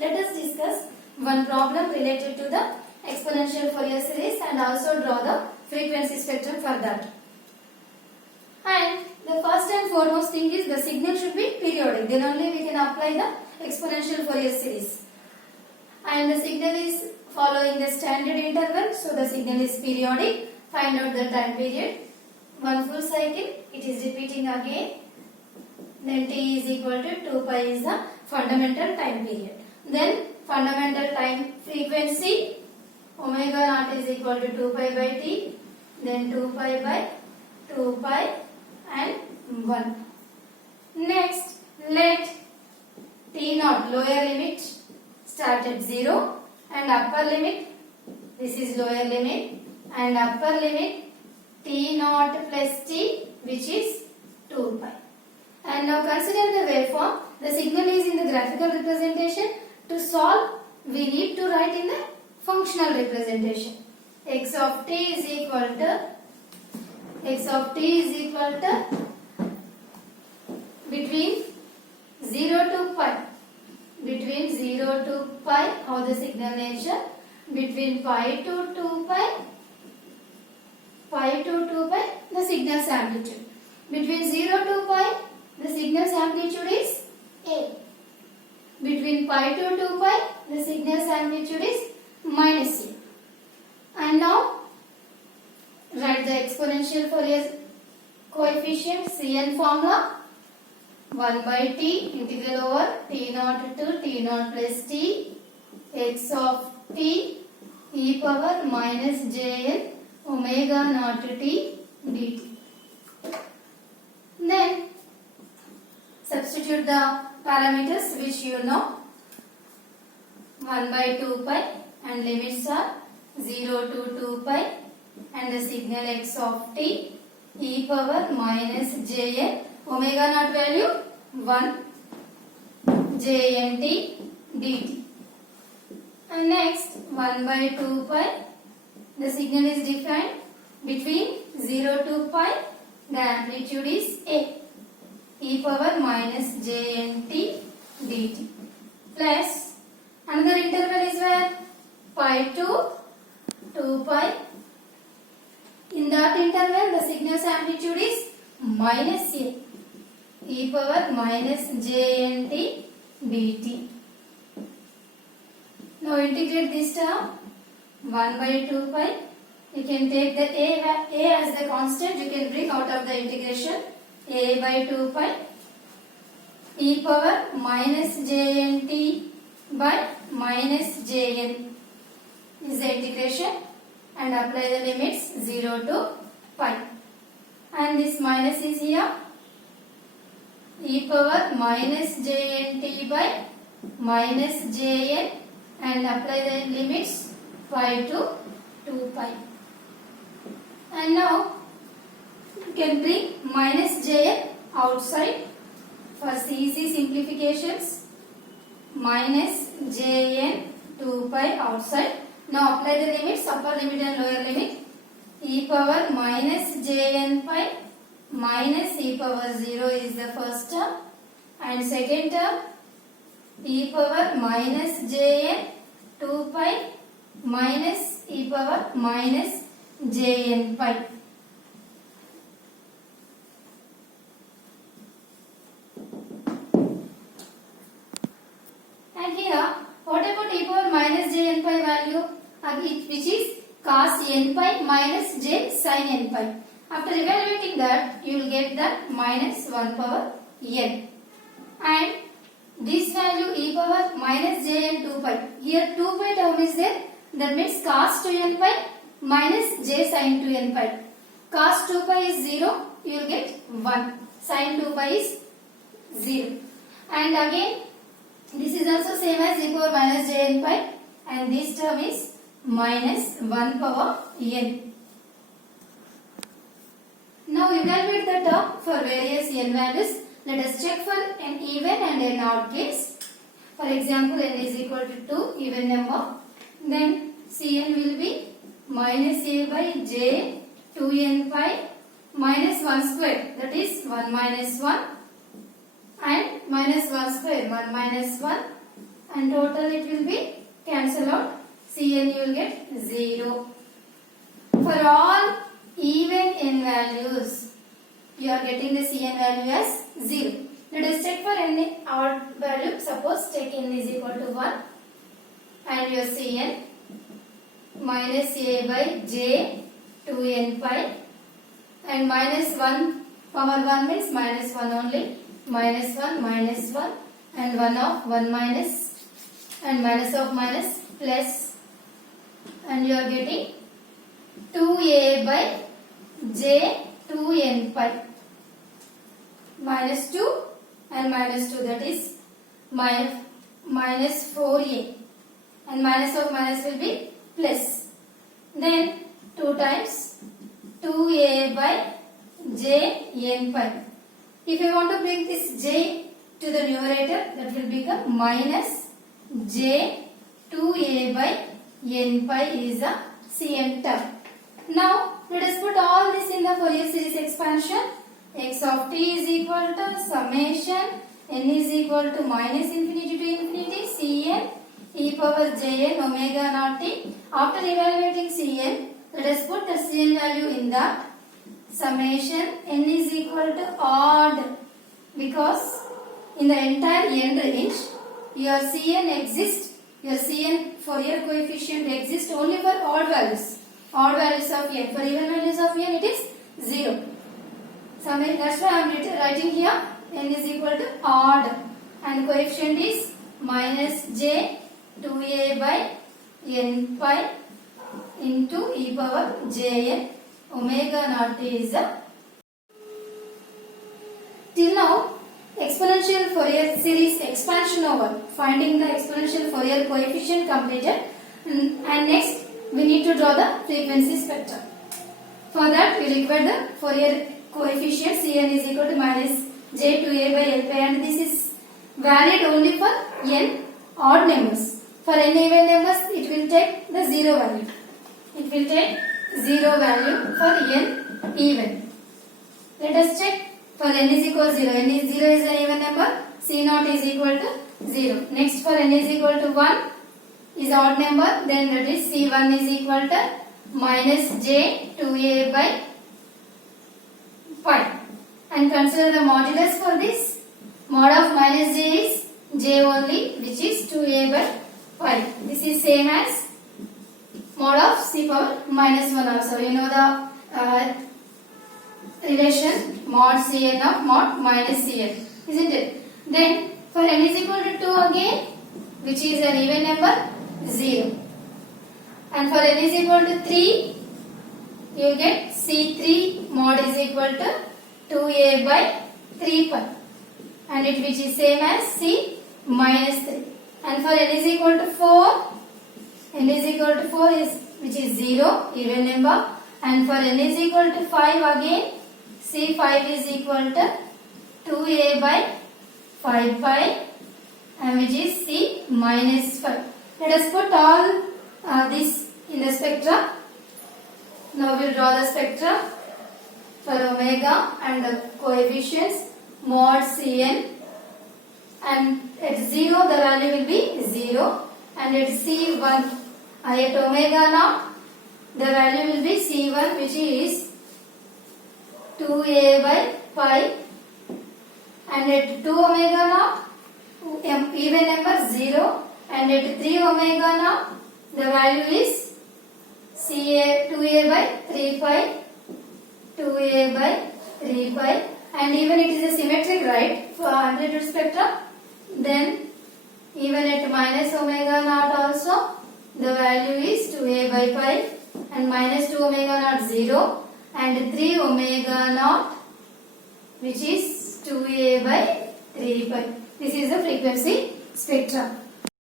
Let us discuss one problem related to the exponential Fourier series and also draw the frequency spectrum for that. And the first and foremost thing is the signal should be periodic. Then only we can apply the exponential Fourier series. And the signal is following the standard interval. So the signal is periodic. Find out the time period. One full cycle. It is repeating again. Then t is equal to 2 pi is the fundamental time period. Then fundamental time frequency omega naught is equal to 2 pi by t. Then 2 pi by 2 pi and 1. Next, let t naught lower limit start at 0 and upper limit, this is lower limit, and upper limit t naught plus t, which is 2 pi. And now consider the waveform. The signal is in the graphical representation. To solve, we need to write in the functional representation. X of t is equal to between 0 to pi. Between 0 to pi, how the signal nature? Between pi to 2 pi, the signal's amplitude. Between 0 to pi, the signal's amplitude is A. Between pi to 2 pi, the signal's amplitude is minus A. And now, write the exponential Fourier coefficient Cn formula. 1 by t integral over t naught to t naught plus t x of t e power minus jn omega naught t dt. Then substitute the parameters which you know. 1 by 2 pi and limits are 0 to 2 pi and the signal x of t e power minus jn omega naught value 1 jnt dt. And next 1 by 2 pi, the signal is defined between 0 to pi, the amplitude is A, e power minus jnt dt, plus another interval is where pi to 2 pi. In that interval, the signal's amplitude is minus A, e power minus jnt dt. Now integrate this term 1 by 2 pi. You can take the A as the constant. You can bring out of the integration A by 2 pi e power minus jnt by minus jn is the integration, and apply the limits 0 to pi. And this minus is here, e power minus jnt by minus jn, and apply the limits pi to 2 pi. And now you can bring minus jn outside for easy simplifications. Minus jn 2 pi outside. Now apply the limits, upper limit and lower limit. E power minus jn pi minus e power 0 is the first term, and second term e power minus jn 2 pi minus e power minus jn pi. And here, what about e power minus jn pi value? Which is cos n pi minus j sin n pi. After evaluating that, you will get that minus 1 power n. And this value e power minus jn 2 pi. Here 2 pi term is there. That means cos 2n pi minus j sin 2n pi. Cos 2 pi is 0. You will get 1. Sin 2 pi is 0. And again, this is also same as e power minus jn pi. And this term is minus 1 power n. Now evaluate the term for various n values. Let us check for an even and an odd case. For example, n is equal to 2, even number. Then Cn will be minus a by j 2n pi minus 1 square, that is 1 minus 1, and minus 1 square 1 minus 1, and total it will be cancel out. Cn you will get 0. For all even n values, you are getting the Cn value as 0. Let us check for any odd value. Suppose take n is equal to 1 and your Cn minus a by j 2n pi, and minus 1 power 1 means minus 1 only, minus 1 and 1 of 1 minus and minus of minus plus, and you are getting 2a by j 2n pi minus 2 and minus 2, that is minus 4a, and minus of minus will be plus. Then 2 times 2a by j n pi. If you want to bring this j to the numerator, that will become minus j 2a by n pi is the Cn term. Now let us put all this in the Fourier series expansion. X of t is equal to summation n is equal to minus infinity to infinity Cn e power jn omega naught t. After evaluating Cn, let us put the Cn value in the summation n is equal to odd, because in the entire n range your Cn exists, your Cn Fourier coefficient exists only for odd values of n. For even values of n it is 0. That's why I am writing here n is equal to odd, and coefficient is minus j 2a by n pi into e power jn omega naught t is the. Till now, exponential Fourier series expansion over, finding the exponential Fourier coefficient completed, and next we need to draw the frequency spectrum. For that we require the Fourier coefficient Cn is equal to minus j 2a by l pi, and this is valid only for n odd numbers. For n even numbers it will take the 0 value. It will take 0 value for n even. Let us check. For n is equal to 0. N is 0 is an even number. C0 is equal to 0. Next, for n is equal to 1 is odd number. Then that is C1 is equal to minus j 2a by pi. And consider the modulus for this. Mod of minus j is j only, which is 2a by pi. This is same as mod of c power minus 1 also. You know the relation mod Cn of mod minus Cn, isn't it? Then for n is equal to 2 again, which is an even number, 0. And for n is equal to 3, you get C3 mod is equal to 2a by 3 pi, and it which is same as C minus 3. And for n is equal to 4, n is equal to 4 is which is 0, even number. And for n is equal to 5 again, C5 is equal to 2a by 5 pi, and which is C minus 5. Let us put all this in the spectrum. Now we will draw the spectrum for omega and the coefficients mod Cn, and at 0 the value will be 0, and at C1 at omega naught the value will be C1, which is 2a by pi, and at 2 omega naught even number 0, and at 3 omega naught the value is 2a by 3 pi, 2a by 3 pi, and even it is a symmetric, right, for amplitude spectrum. Then even at minus omega naught also the value is 2a by pi, and minus 2 omega naught 0, and 3 omega naught which is 2a by 3 pi. This is the frequency spectrum.